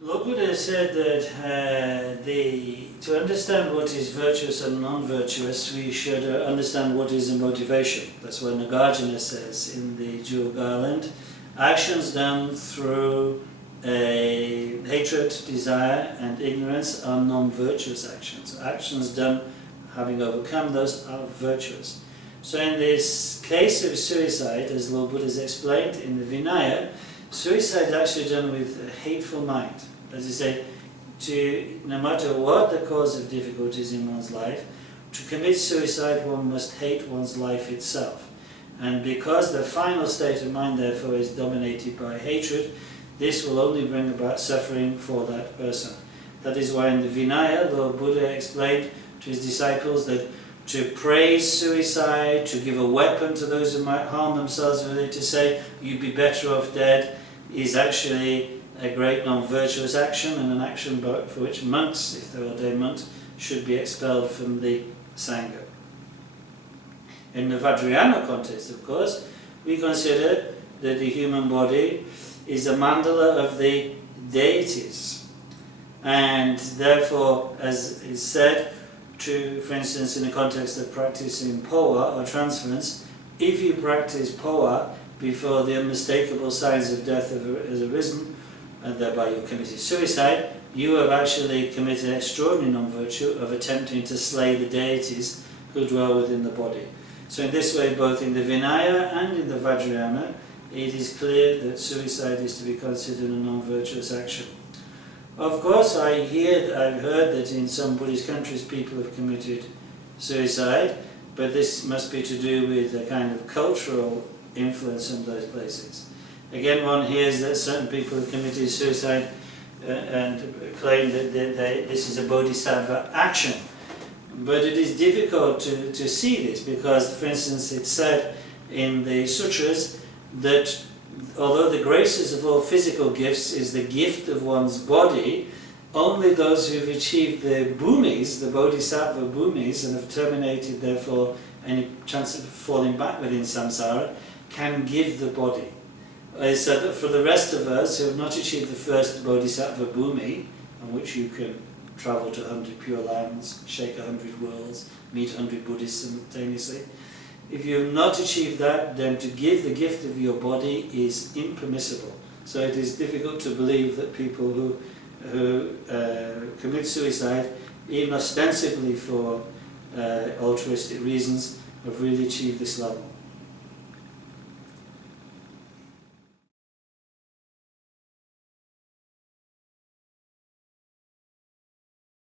Lord Buddha said that to understand what is virtuous and non-virtuous, we should understand what is a motivation. That's what Nagarjuna says in the Jewel Garland. Actions done through hatred, desire and ignorance are non-virtuous actions. Actions done having overcome those are virtuous. So in this case of suicide, as Lord Buddha has explained in the Vinaya, suicide is actually done with a hateful mind. As he said, no matter what the cause of difficulties in one's life, to commit suicide one must hate one's life itself. And because the final state of mind therefore is dominated by hatred, this will only bring about suffering for that person. That is why in the Vinaya, Lord Buddha explained to his disciples that to praise suicide, to give a weapon to those who might harm themselves with it, to say you'd be better off dead, is actually a great non-virtuous action, and an action for which monks, if they're ordained monks, should be expelled from the Sangha. In the Vajrayana context, of course, we consider that the human body is a mandala of the deities, and therefore, as is said, for instance, in the context of practicing powa or transference, if you practice powa before the unmistakable signs of death have arisen, and thereby you committed suicide, you have actually committed an extraordinary non-virtue of attempting to slay the deities who dwell within the body. So in this way, both in the Vinaya and in the Vajrayana, it is clear that suicide is to be considered a non-virtuous action. Of course, I've heard that in some Buddhist countries people have committed suicide, but this must be to do with a kind of cultural influence in those places. Again, one hears that certain people have committed suicide and claim that this is a bodhisattva action. But it is difficult to see this because, for instance, it's said in the sutras that although the graces of all physical gifts is the gift of one's body, only those who have achieved the bhumis, the bodhisattva bhumis, and have terminated therefore any chance of falling back within samsara, can give the body. So that for the rest of us who have not achieved the first bodhisattva bhumi, on which you can travel to 100 pure lands, shake 100 worlds, meet 100 Buddhists simultaneously, if you have not achieved that, then to give the gift of your body is impermissible. So it is difficult to believe that people who commit suicide, even ostensibly for altruistic reasons, have really achieved this level.